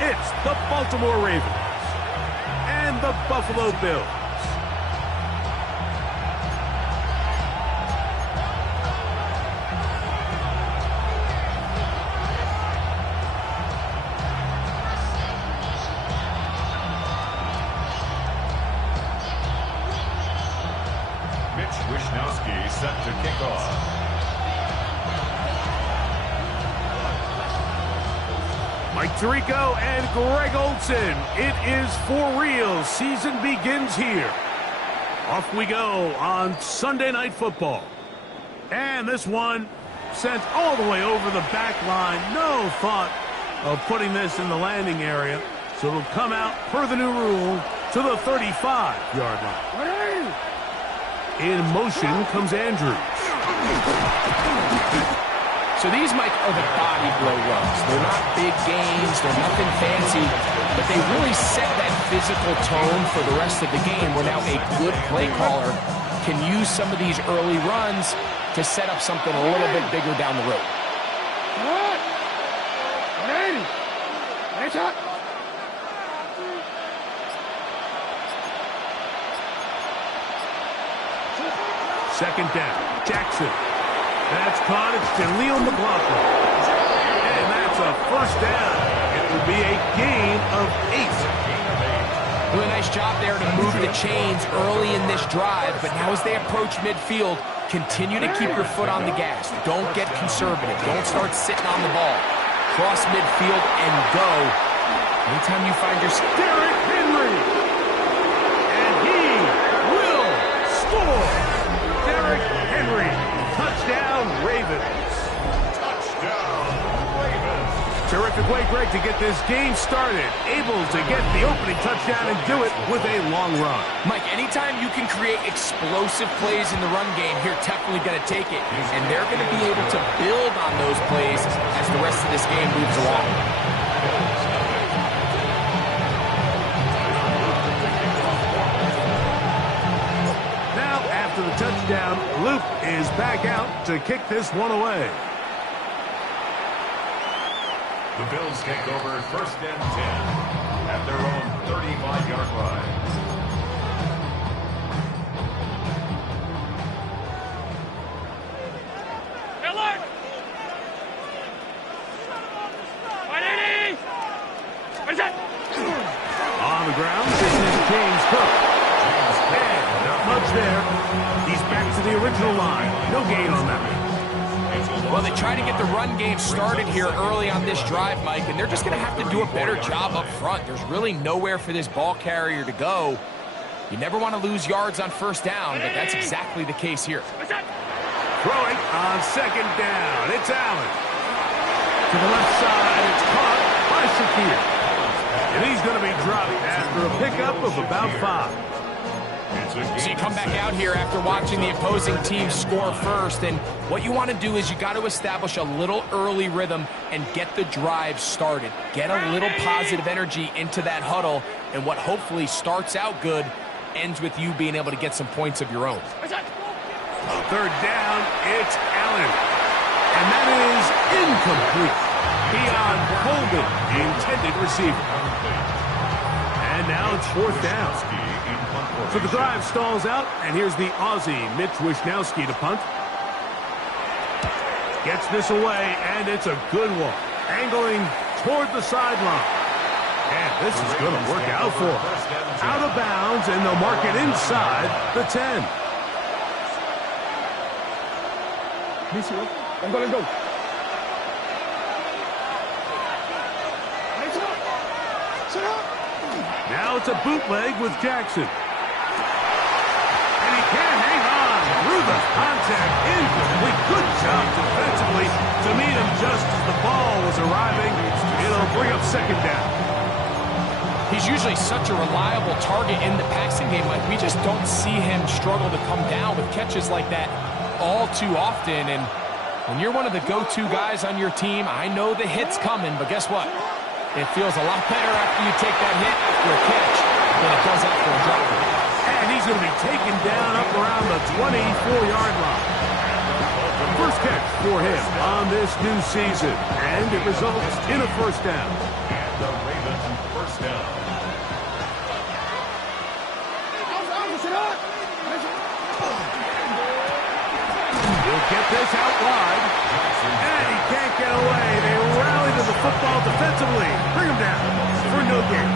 It's the Baltimore Ravens and the Buffalo Bills. Set to kick off. Mike Tirico and Greg Olson. It is for real. Season begins here. Off we go on Sunday Night Football. And this one sent all the way over the back line. No thought of putting this in the landing area. So it'll come out, per the new rule, to the 35-yard line. In motion comes Andrews. So these, Mike, are the body blow runs. They're not big gains. They're nothing fancy. But they really set that physical tone for the rest of the game where now a good play caller can use some of these early runs to set up something a little bit bigger down the road. Second down, Jackson. That's caught. It's Jaleel McLaughlin. And that's a first down. It will be a gain of 8. Doing a nice job there to move the chains early in this drive, but now as they approach midfield, continue to keep your foot on the gas. Don't get conservative. Don't start sitting on the ball. Cross midfield and go. Anytime you find yourself... Derrick Henry! And he will score! Derrick Henry, touchdown Ravens. Touchdown Ravens. Terrific way, Greg, to get this game started. Able to get the opening touchdown and do it with a long run. Mike, anytime you can create explosive plays in the run game, you're definitely going to take it. And they're going to be able to build on those plays as the rest of this game moves along. After the touchdown, Luke is back out to kick this one away. The Bills take over first and 10 at their own 35-yard line. On the ground, this is James Cook. And not much there. He's back to the original line. No gain on that. Well, they try to get the run game started here early on this drive, Mike, and they're just going to have to do a better job up front. There's really nowhere for this ball carrier to go. You never want to lose yards on first down, but that's exactly the case here. Throwing on second down. It's Allen. To the left side, it's caught by Shakir. And he's going to be dropped after a pickup of about 5. So you come back out here after watching the opposing team score first, and what you want to do is you got to establish a little early rhythm and get the drive started. Get a little positive energy into that huddle, and what hopefully starts out good ends with you being able to get some points of your own. Third down, it's Allen. And that is incomplete. Beyond Colvin, the intended receiver. And now it's fourth down. So the drive stalls out, and here's the Aussie, Mitch Wishnowsky, to punt. Gets this away, and it's a good one. Angling toward the sideline. And this is going to work out for him. Out of bounds, and they'll mark it inside the 10. I'm going to go. Now it's a bootleg with Jackson. And he can hang on through the contact. Incomplete. Good job defensively to meet him just as the ball was arriving. It'll bring up second down. He's usually such a reliable target in the passing game. Like, we just don't see him struggle to come down with catches like that all too often. And when you're one of the go-to guys on your team, I know the hit's coming, but guess what? It feels a lot better after you take that hit after a catch than it does after a drop. And he's going to be taken down up around the 24-yard line. First catch for him on this new season, and it results in a first down. Myles out wide. And he can't get away. They rally to the football defensively. Bring him down for no gain.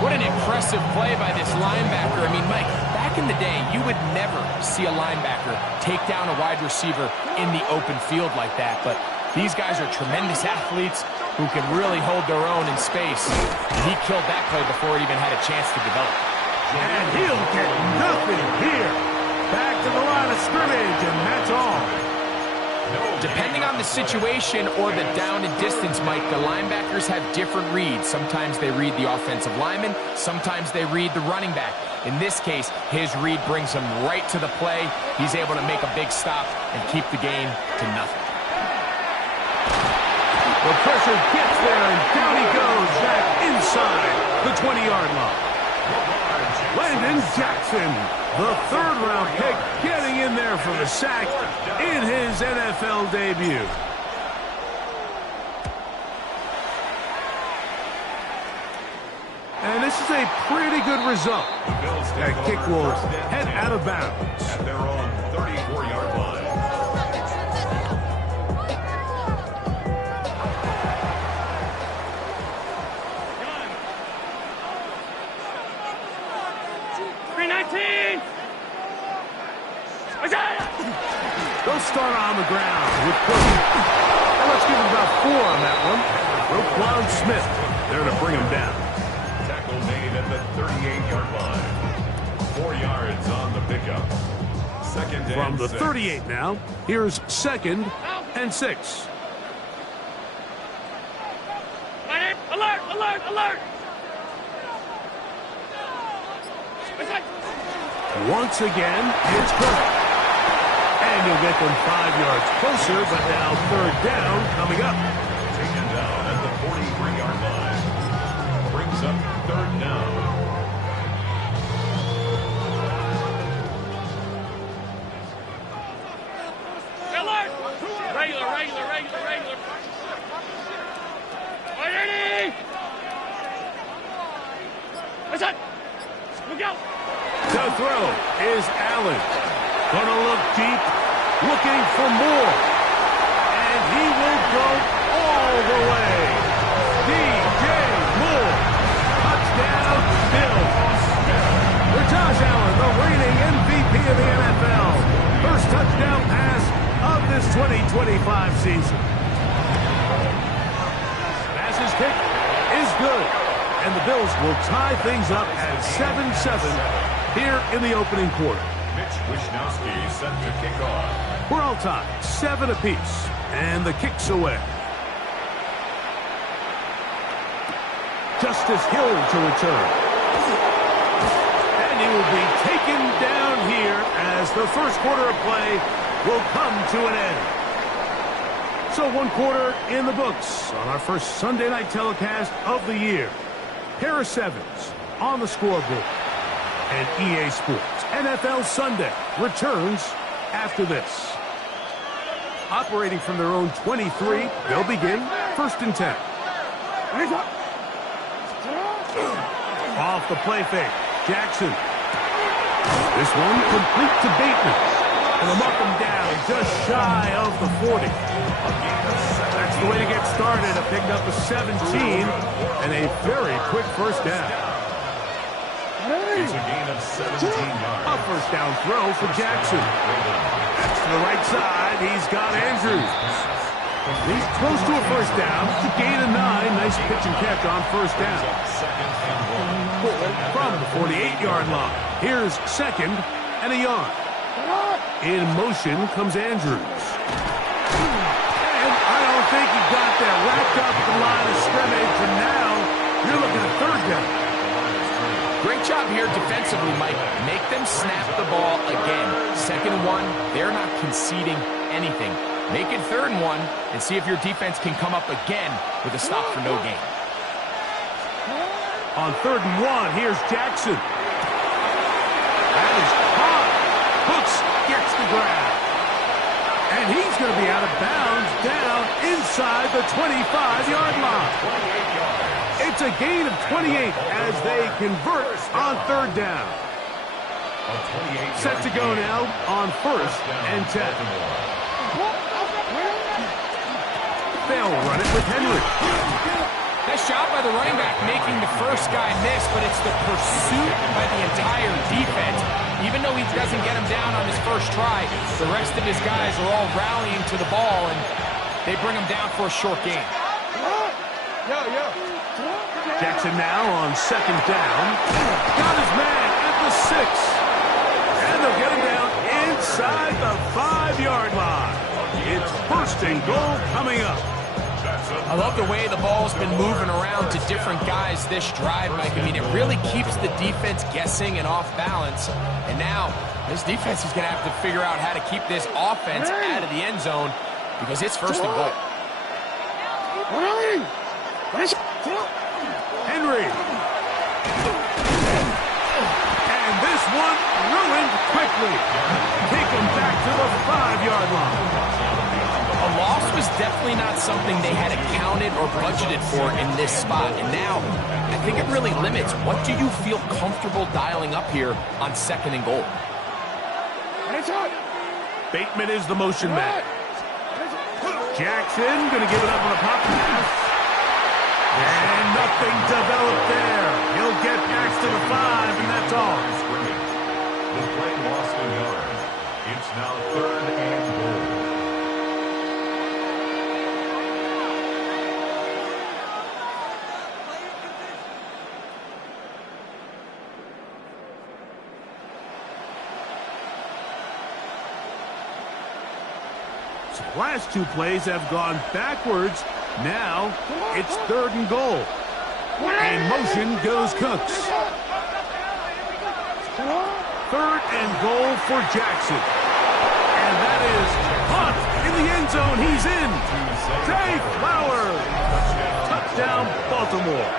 What an impressive play by this linebacker. I mean, Mike, back in the day, you would never see a linebacker take down a wide receiver in the open field like that. But these guys are tremendous athletes who can really hold their own in space. And he killed that play before it even had a chance to develop. And he'll get nothing here. Back to the line of scrimmage, and that's all. Depending on the situation or the down and distance, Mike, the linebackers have different reads. Sometimes they read the offensive lineman. Sometimes they read the running back. In this case, his read brings him right to the play. He's able to make a big stop and keep the gain to nothing. The pressure gets there, and down he goes back inside the 20-yard line. Landon Jackson, the third-round pick, getting in there for the sack in his NFL debut. And this is a pretty good result. That kick will head out of bounds. At their own 34-yard line. They'll start on the ground with Cookie. And let's give him about 4 on that one. Roquan Smith there to bring him down. Tackle made at the 38-yard line. 4 yards on the pickup. Second and From the 6. 38 now, here's 2nd and 6. Alert! Alert! Alert! Once again, it's Kirk. And you'll get them 5 yards closer, but now 3rd down coming up. Taken down at the 43-yard line. Brings up 3rd down. Alert! Regular. Ready! What's up? Look out! The throw is Allen. Gonna look deep, looking for more. And he will go all the way. DJ Moore. Touchdown, Bills. For Josh Allen, the reigning MVP of the NFL. First touchdown pass of this 2025 season. Pass's kick is good. And the Bills will tie things up at 7-7 here in the opening quarter. Mitch Wishnowsky set to kick off. We're all tied, 7 apiece, and the kick's away. Justice Hill to return. And he will be taken down here as the first quarter of play will come to an end. So 1 quarter in the books on our first Sunday night telecast of the year. Pair of 7s on the scoreboard. And EA Sports NFL Sunday returns after this. Operating from their own 23, they'll begin 1st and 10. Off the play fake, Jackson. This one complete to Bateman. And they'll mark him down just shy of the 40. That's the way to get started. A pick up a 17 and a very quick first down. It's a gain of 17 yards. A first down throw for Jackson. That's to the right side. He's got Andrews. He's close to a first down. To gain of 9. Nice pitch and catch on first down. From the 48-yard line. Here's 2nd and a yard. In motion comes Andrews. And I don't think he got that wrapped up the line of scrimmage. And now you're looking at 3rd down. Great job here defensively, Mike. Make them snap the ball again. 2nd and 1, they're not conceding anything. Make it 3rd and 1 and see if your defense can come up again with a stop for no gain. On 3rd and 1, here's Jackson. That is hot. Hooks gets the grab. And he's going to be out of bounds down inside the 25-yard line. It's a gain of 28 as they convert on 3rd down. Set to go now on 1st and 10. They'll run it with Henry. Nice job by the running back making the first guy miss, but it's the pursuit by the entire defense. Even though he doesn't get him down on his first try, the rest of his guys are all rallying to the ball, and they bring him down for a short gain. Jackson now on 2nd down. Got his man at the 6. And they'll get him down inside the 5-yard line. It's 1st and goal coming up. I love the way the ball's been moving around to different guys this drive, Mike. I mean, it really keeps the defense guessing and off balance. And now, this defense is going to have to figure out how to keep this offense out of the end zone because it's 1st and goal. Henry. And this one ruined quickly. Take him back to the 5-yard line. A loss was definitely not something they had accounted or budgeted for in this spot. And now, I think it really limits what do you feel comfortable dialing up here on 2nd and goal. Bateman is the motion man. Jackson going to give it up on a pop pass. And nothing developed there. He'll get back to the 5, and that's all. The play lost a yard. It's now 3rd and goal. The last 2 plays have gone backwards. Now it's 3rd and goal. And motion goes Cooks. 3rd and goal for Jackson. And that is Hunt in the end zone. He's in. Zay Flowers. Touchdown, Baltimore.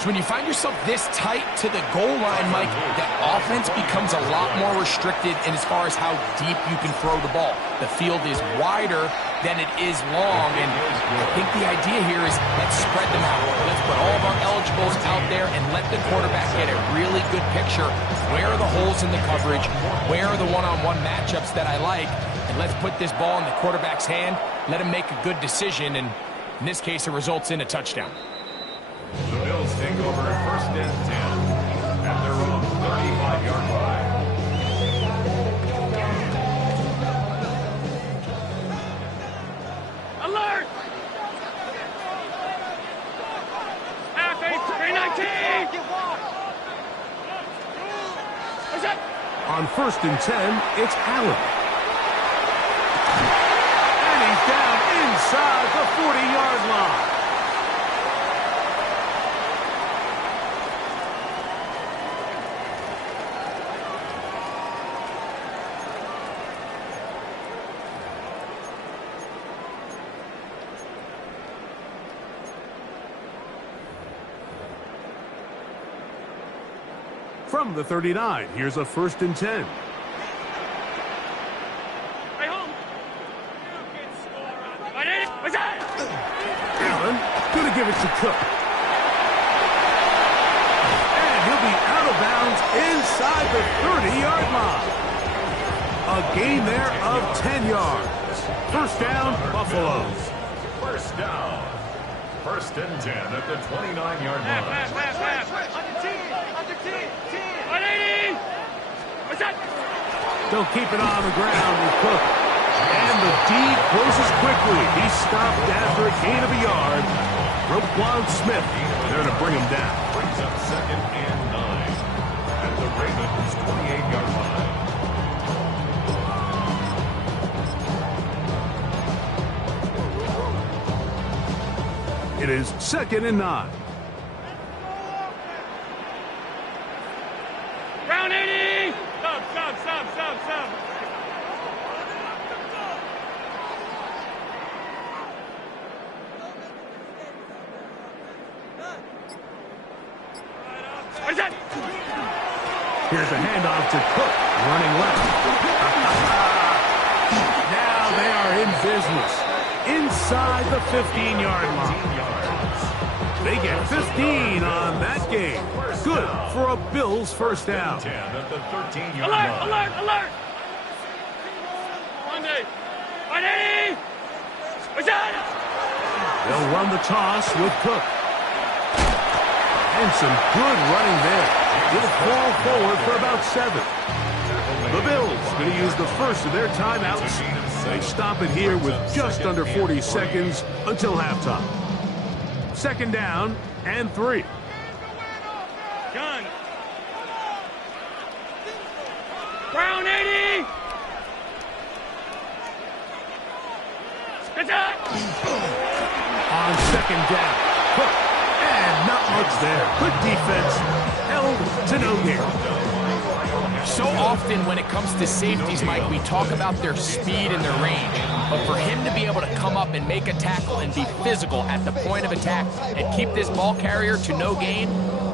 So when you find yourself this tight to the goal line, Mike, the offense becomes a lot more restricted in as far as how deep you can throw the ball. The field is wider than it is long, and I think the idea here is let's spread them out. Let's put all of our eligibles out there and let the quarterback get a really good picture. Where are the holes in the coverage? Where are the one-on-one matchups that I like? And let's put this ball in the quarterback's hand, let him make a good decision, and in this case, it results in a touchdown. The Bills take over 1st and 10 at their own 35-yard line. Alert! Half 319! On 1st and 10, it's Allen. And he's down inside the 40-yard line. From the 39, here's a 1st and 10. Hey, home! What's that? Allen going to give it to Cook. And he'll be out of bounds inside the 30-yard line. A gain there of 10 yards. 1st down, Buffalo. 1st down. 1st and 10 at the 29-yard line. Under 10. 180! What's that? They'll keep it on the ground with Cook. And the D closes quickly. He's stopped after a gain of a yard. Roquan Smith there to bring him down. Brings up 2nd and 9 at the Ravens' 28-yard line. It is 2nd and 9. Round 80! Sub. What is that? Here's a handoff to Cook, running left. Now they are in business. Inside the 15-yard line. They get 15 on that game. Good for a Bills first down. 10 at the 13-yard Alert, line. alert, alert! Monday. 180! What's that? They'll run the toss with Cook. And some good running there. It'll fall forward for about 7. The Bills going to use the first of their timeouts. They stop it here with just under 40 seconds until halftime. Second down and 3. Gun. Brown 80! What's that? On second down, Cook. And not much there. Good defense. Held to no gain. So often when it comes to safeties, Mike, we talk about their speed and their range. But for him to be able to come up and make a tackle and be physical at the point of attack and keep this ball carrier to no gain,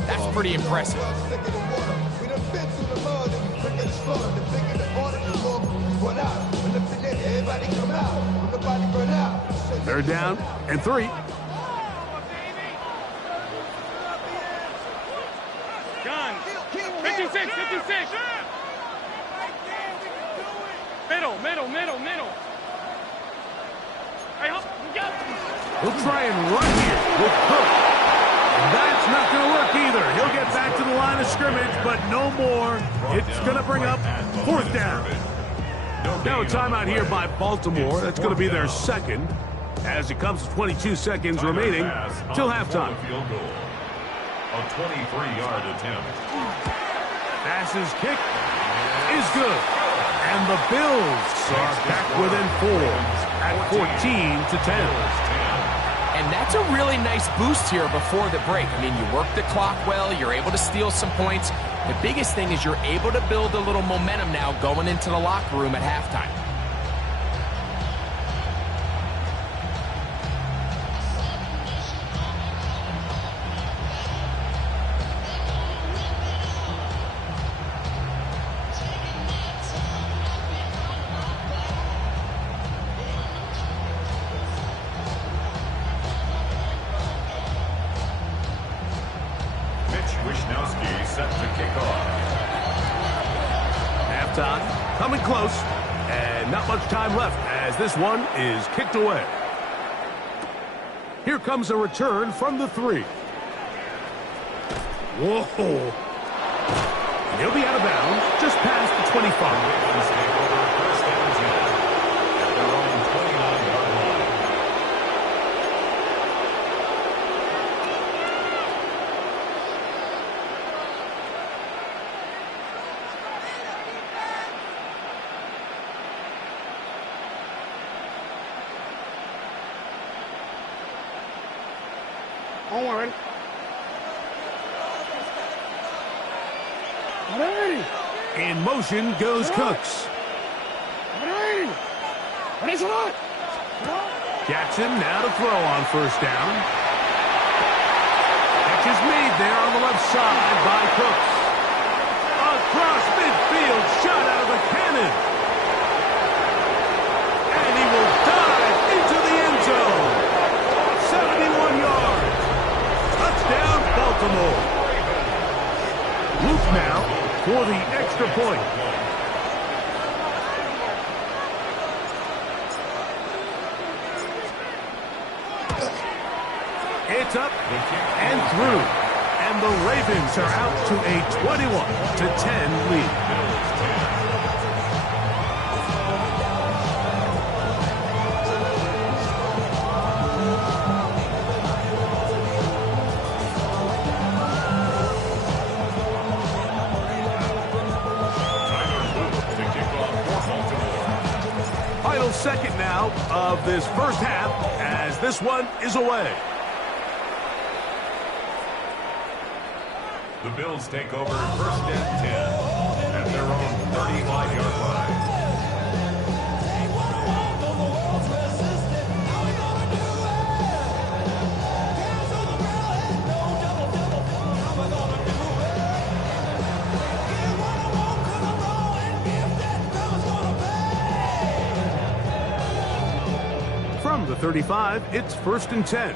that's pretty impressive. Third down and 3. Gun. 56, 56! Middle, middle, middle, middle. Hey, go! He'll try and run here with Cook. That's not going to work either. He'll get back to the line of scrimmage, but no more. It's going to bring up fourth down. Now a timeout here by Baltimore. That's going to be their second, as it comes to 22 seconds remaining till halftime. A 23-yard attempt. Pass's kick is good. And the Bills are back within 4 at 14-10. And that's a really nice boost here before the break. I mean, you work the clock well, you're able to steal some points. The biggest thing is you're able to build a little momentum now going into the locker room at halftime. Set to kick off. Halftime coming close, and not much time left as this one is kicked away. Here comes a return from the 3. Whoa. And he'll be out of bounds just past the 25. Onward. 180! In motion goes Cooks. 180! What is it? Jackson now to throw on first down. Catch is made there on the left side by Cooks. Across midfield, shot out of the cannon. And he will dive into the end zone. 71 yards. Touchdown, Baltimore. Luke now for the extra point. It's up and through. And the Ravens are out to a 21-10 lead. Final second now of this first half as this one is away. The Bills take over first and 10 at their own 35-yard line. From the 35, it's first and 10.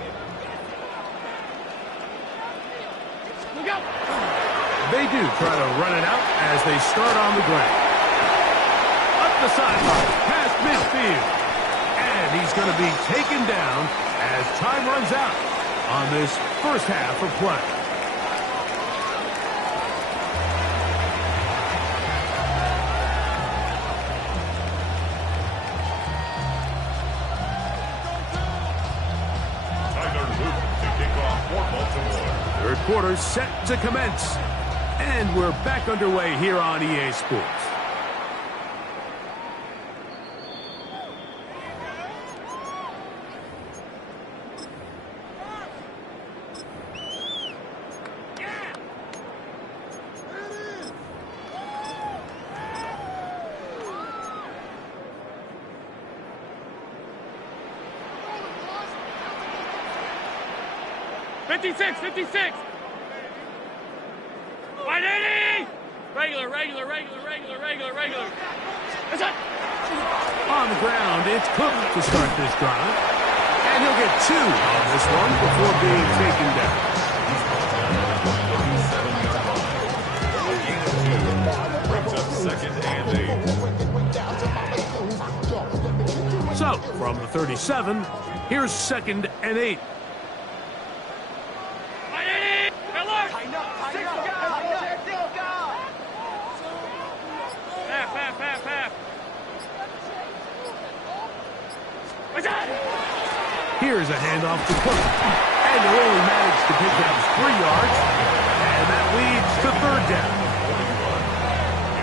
go. They do try to run it out as they start on the ground. Up the sideline, past midfield. And he's going to be taken down as time runs out on this first half of play. Third quarter set to commence. And we're back underway here on EA Sports. '56. 180. Regular. That's it. On the ground, it's Cook to start this drive. And he'll get 2 on this one before being taken down. Brings up 2nd and 8. So, from the 37, here's 2nd and 8. Here's a handoff to Cook. And he'll only manage to pick up 3 yards. And that leads to 3rd down.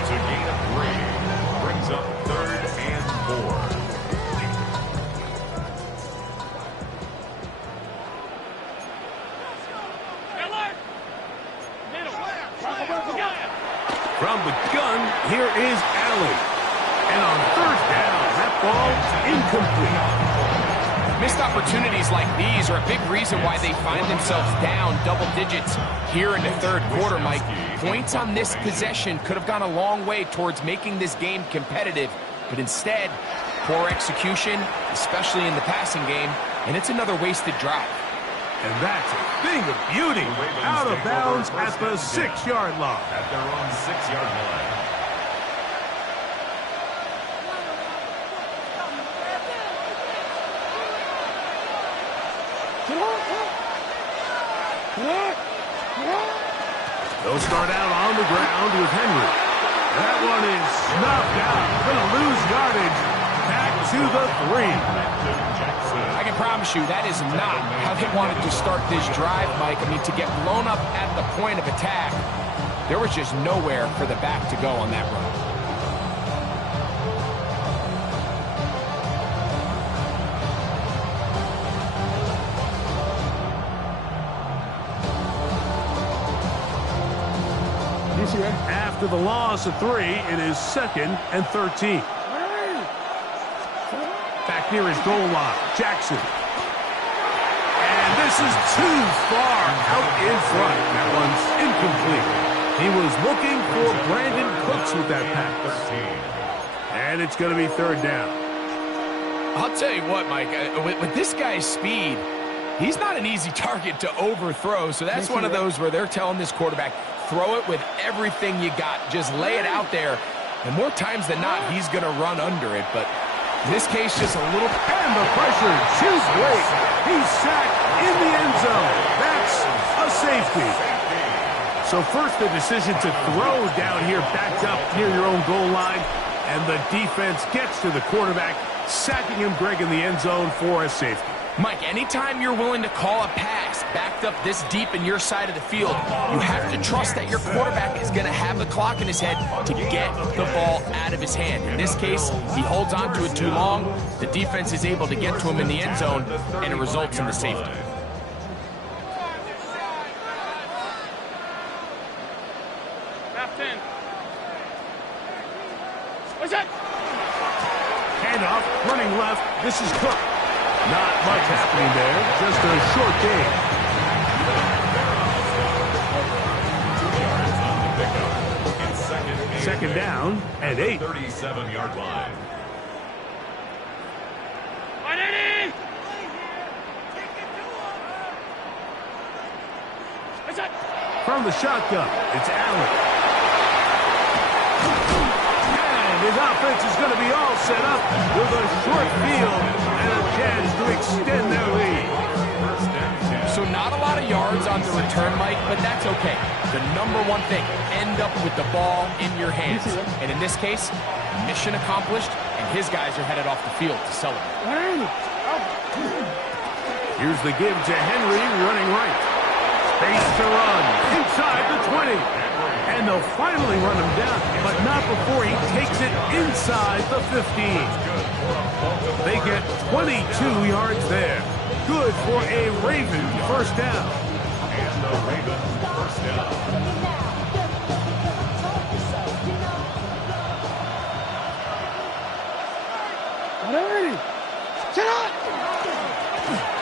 It's a gain of 3. Brings up 3rd and 4. From the gun, here is Allen. And on 3rd down, that ball's incomplete. Missed opportunities like these are a big reason why they find themselves down double digits here in the 3rd quarter, Mike. Points on this possession could have gone a long way towards making this game competitive, but instead, poor execution, especially in the passing game, and it's another wasted drive. And that's a thing of beauty. Out of bounds at the 6-yard line. At their own 6-yard line. They'll start out on the ground with Henry. That one is snuffed out. Going to lose yardage. Back to the 3. I can promise you that is not how they wanted to start this drive, Mike. I mean, to get blown up at the point of attack, there was just nowhere for the back to go on that run. After the loss of 3, it is 2nd and 13. Back near his goal line, Jackson. And this is too far out in front. That one's incomplete. He was looking for Brandon Cooks with that pass. And it's going to be 3rd down. I'll tell you what, Mike, with this guy's speed, he's not an easy target to overthrow, so that's one of those where they're telling this quarterback, throw it with everything you got. Just lay it out there. And more times than not, he's going to run under it. But in this case, just a little... And the pressure too great. He's sacked in the end zone. That's a safety. So first, the decision to throw down here backed up near your own goal line. And the defense gets to the quarterback, sacking him, Greg, in the end zone for a safety. Mike, anytime you're willing to call a pass backed up this deep in your side of the field, you have to trust that your quarterback is going to have the clock in his head to get the ball out of his hand. In this case, he holds on to it too long. The defense is able to get to him in the end zone, and it results in the safety. Half 10. What's that? Handoff, running left. This is Cook. Not much happening there. Just a short game. 2nd down and 8. 37-yard line. 180. From the shotgun, it's Allen. And his offense is going to be all set up with a short field and a chance to extend their lead. So not a lot of yards on the return, Mike, but that's okay. The number one thing, end up with the ball in your hands. And in this case, mission accomplished, and his guys are headed off the field to celebrate. Here's the give to Henry running right. Space to run inside the 20. And they'll finally run him down, but not before he takes it inside the 15. They get 22 yards there. Good for a Raven first down. And the Ravens first down.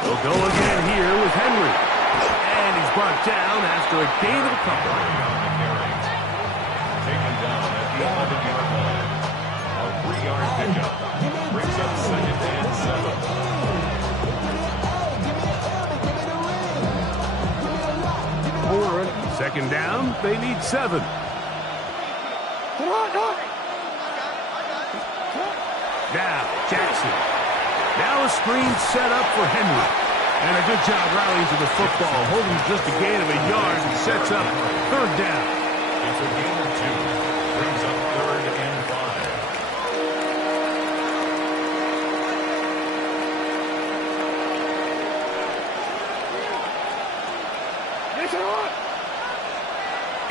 They'll go again here with Henry. And he's brought down after a gain of a couple. Taken down at the 11-yard line. A 3-yard pickup. Brings up second and 7. Second down, they need 7. Now, Jackson. Now a screen set up for Henry. And a good job rallying to the football, holding just a gain of a yard and sets up third down. It's a gain of 2. Brings up third and 5.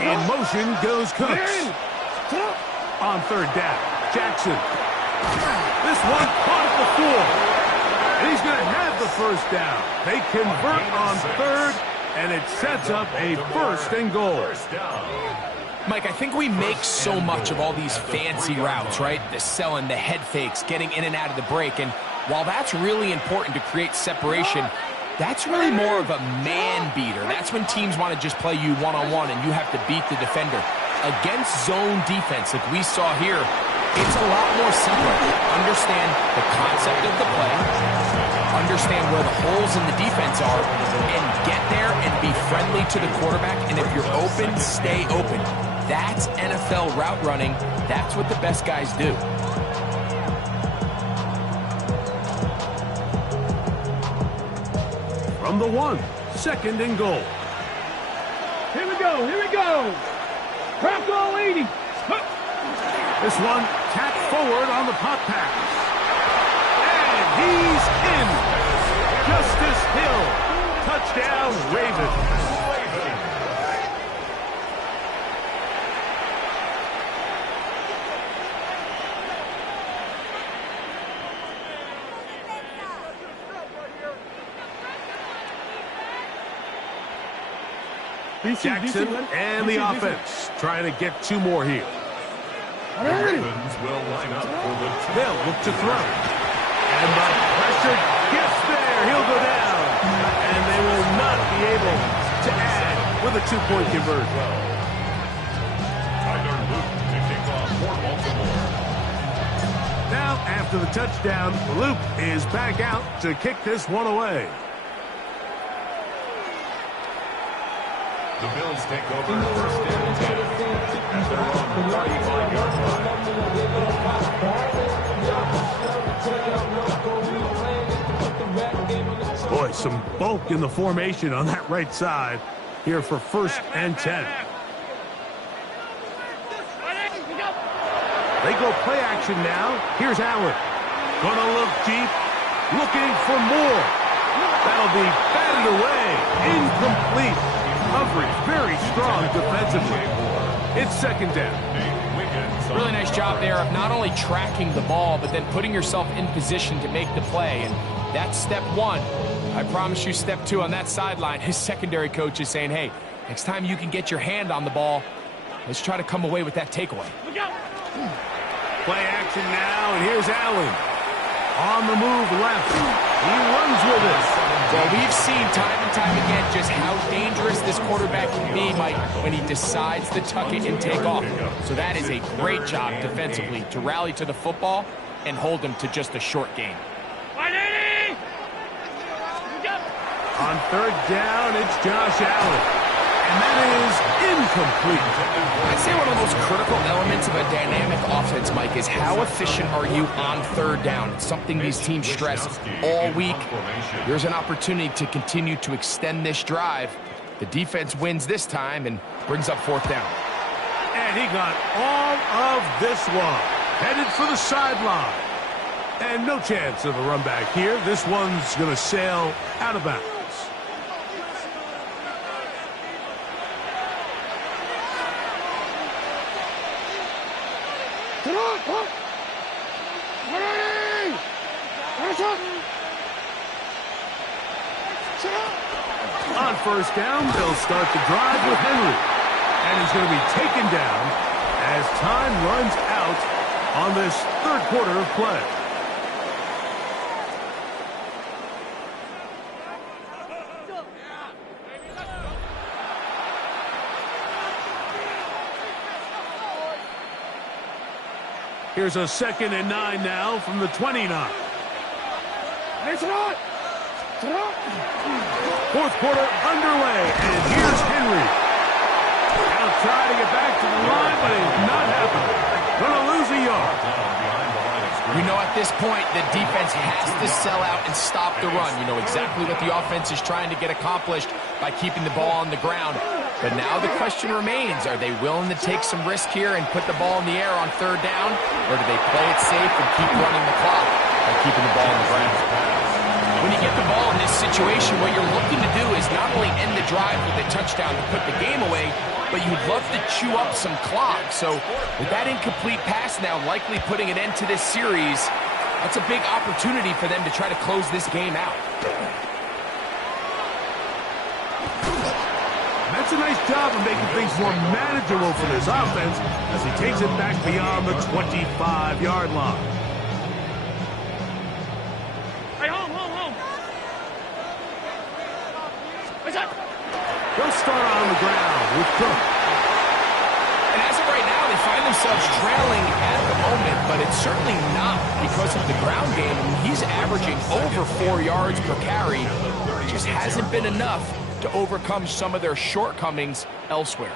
In motion goes Cooks. On third down, Jackson. This one caught at the 4. And he's going to have the first down. They convert on third, and it sets up a first and goal. Mike, I think we make so much of all these fancy routes, right? The selling, the head fakes, getting in and out of the break. And while that's really important to create separation, that's really more of a man beater. That's when teams want to just play you one-on-one and you have to beat the defender. Against zone defense like we saw here, it's a lot more simple. Understand the concept of the play, understand where the holes in the defense are, and get there and be friendly to the quarterback. And if you're open, stay open. That's NFL route running. That's what the best guys do. From the 1, second and goal. Here we go, here we go. Crack all 80. This one tapped forward on the pop pass. And he's in. Justice Hill. Touchdown, Ravens. Jackson and the offense trying to get 2 more here. The Ravens will line up for the 2. They'll look to throw. And the pressure gets there. He'll go down. And they will not be able to add with a 2-point conversion. Tyler Luke to kick off for Baltimore. Now, after the touchdown, Luke is back out to kick this one away. The Bills take over first and 10 at their own 35-yard line. Boy, some bulk in the formation on that right side here for first and 10. They go play action now. Here's Allen. Gonna look deep, looking for more. That'll be batted away, incomplete. Coverage very strong defensively. It's second down. Really nice job there of not only tracking the ball, but then putting yourself in position to make the play. And that's step 1. I promise you step 2 on that sideline. His secondary coach is saying, hey, next time you can get your hand on the ball, let's try to come away with that takeaway. Play action now, and here's Allen. On the move left. He runs with it. Well, we've seen time and time again just how dangerous this quarterback can be, Mike, when he decides to tuck it and take off. So that is a great job defensively to rally to the football and hold him to just a short gain. On third down, it's Josh Allen. And that is incomplete. I'd say one of the most critical elements of a dynamic offense, Mike, is how efficient are you on third down. It's something these teams stress all week. Here's an opportunity to continue to extend this drive. The defense wins this time and brings up fourth down. And he got all of this one. Headed for the sideline. And no chance of a run back here. This one's going to sail out of bounds. On first down, they'll start the drive with Henry. And he's going to be taken down as time runs out on this third quarter of play. Here's a 2nd and 9 now from the 29. Fourth quarter underway, and here's Henry. Now try to get back to the line, but it's not happening. Gonna lose a yard. You know, at this point, the defense has to sell out and stop the run. You know exactly what the offense is trying to get accomplished by keeping the ball on the ground. But now the question remains, are they willing to take some risk here and put the ball in the air on third down? Or do they play it safe and keep running the clock by keeping the ball on the ground? When you get the ball in this situation, what you're looking to do is not only end the drive with a touchdown to put the game away, but you'd love to chew up some clock. So with that incomplete pass now likely putting an end to this series, that's a big opportunity for them to try to close this game out. That's a nice job of making things more manageable for this offense as he takes it back beyond the 25-yard line. Hey, home. What's up? They'll start on the ground with Cook. And as of right now, they find themselves trailing at the moment, but it's certainly not because of the ground game. I mean, he's averaging over 4 yards per carry. It just hasn't been enough to overcome some of their shortcomings elsewhere.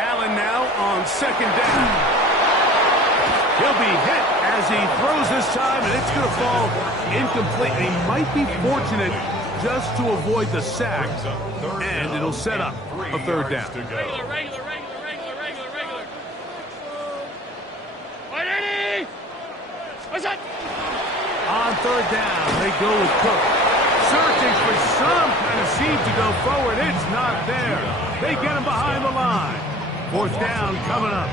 Allen now on 2nd down. He'll be hit as he throws this time, and it's going to fall incomplete. He might be fortunate just to avoid the sack, and it'll set up a third down. Regular. What's up? On third down, they go with Cook. Searching for some kind of seam to go forward. It's not there. They get him behind the line. Fourth down coming up.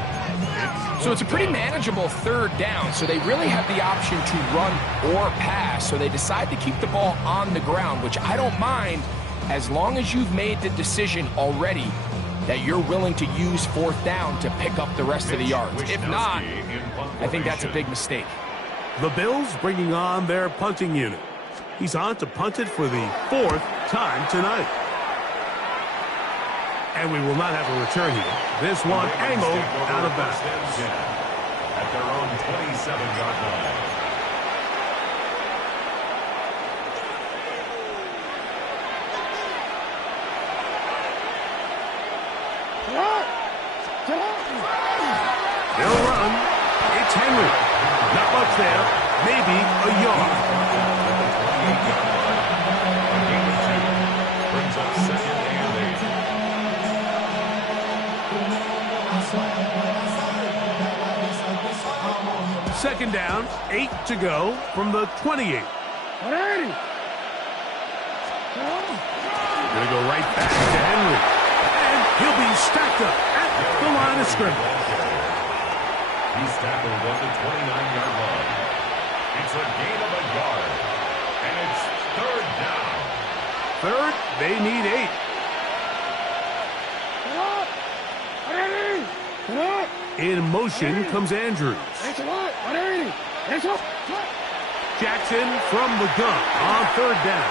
So it's a pretty manageable third down, so they really have the option to run or pass, so they decide to keep the ball on the ground, which I don't mind as long as you've made the decision already that you're willing to use fourth down to pick up the rest of the yards. If not, I think that's a big mistake. The Bills bringing on their punting unit. He's on to punt it for the 4th time tonight. And we will not have a return here. This one angled out of bounds. At their own 27-yard line. They'll run. It's Henry. Not much there. Maybe a yard. Brings up 2nd and 8. 2nd down, 8 to go from the 28. Ready. Going to go right back to Henry. And he'll be stacked up at the line of scrimmage. He's tackled at the 29-yard line. It's a gain of a yard. And it's 3rd down. 3rd, they need 8. In motion comes Andrews. Jackson from the gun on 3rd down.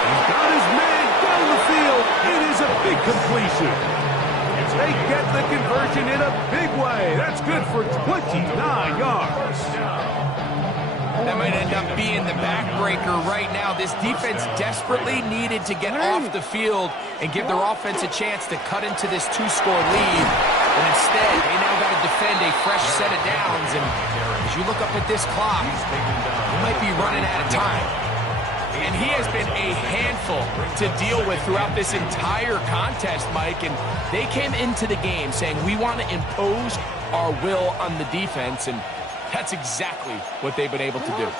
He's got his man down the field. It is a big completion. They get the conversion in a big way. That's good for 29 yards. That might end up being the backbreaker right now. This defense desperately needed to get off the field and give their offense a chance to cut into this 2-score lead. But instead, they now got to defend a fresh set of downs. And as you look up at this clock, you might be running out of time. And he has been a handful to deal with throughout this entire contest, Mike. And they came into the game saying, we want to impose our will on the defense. And that's exactly what they've been able to do. On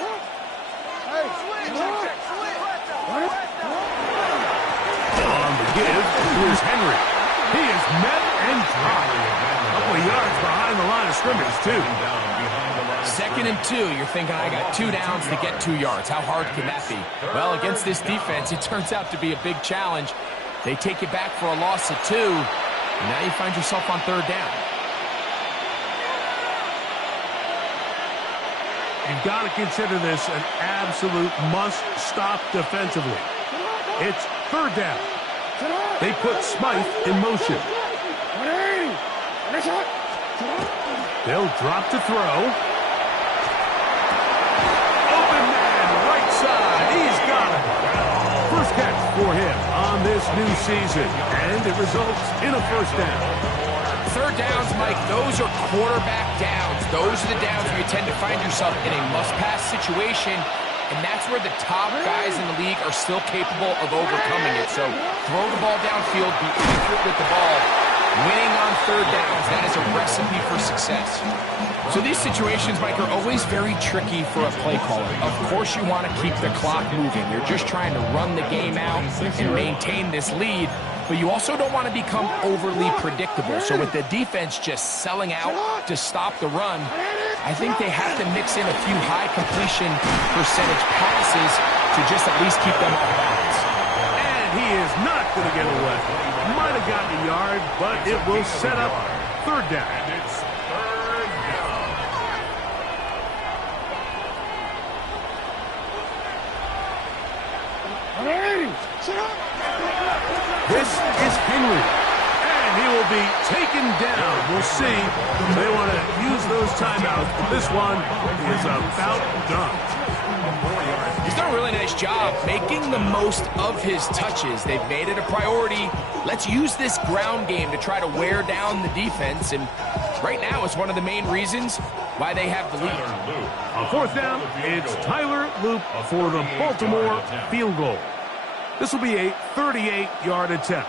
the give, here's Henry. He is met and dropped. A couple of yards behind the line of scrimmage, too. 2nd and 2, you're thinking, I got 2 downs to get 2 yards. How hard can that be? Well, against this defense, it turns out to be a big challenge. They take you back for a loss of 2, and now you find yourself on 3rd down. You've got to consider this an absolute must-stop defensively. It's 3rd down. They put Smythe in motion. They'll drop to throw. Open man, right side. He's got it. First catch for him on this new season, and it results in a 1st down. 3rd downs, Mike, those are quarterback downs. Those are the downs where you tend to find yourself in a must-pass situation, and that's where the top guys in the league are still capable of overcoming it. So throw the ball downfield, be accurate with the ball. Winning on 3rd downs, that is a recipe for success. So these situations, Mike, are always very tricky for a play caller. Of course you want to keep the clock moving. You're just trying to run the game out and maintain this lead. But you also don't want to become overly predictable. So with the defense just selling out to stop the run, I think they have to mix in a few high completion percentage passes to just at least keep them off balance. And he is not going to get away. Might have gotten a yard, but it will set up 3rd down. And it's 3rd down. This is Henry, and he will be taken down. We'll see. They want to use those timeouts, but this one is about done. He's done a really nice job making the most of his touches. They've made it a priority. Let's use this ground game to try to wear down the defense, and right now it's one of the main reasons why they have the lead. On 4th down, it's Tyler Loop for the Baltimore field goal. This will be a 38-yard attempt.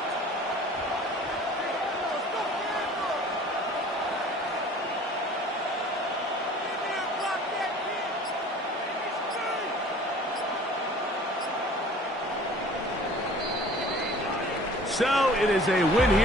So it is a win here.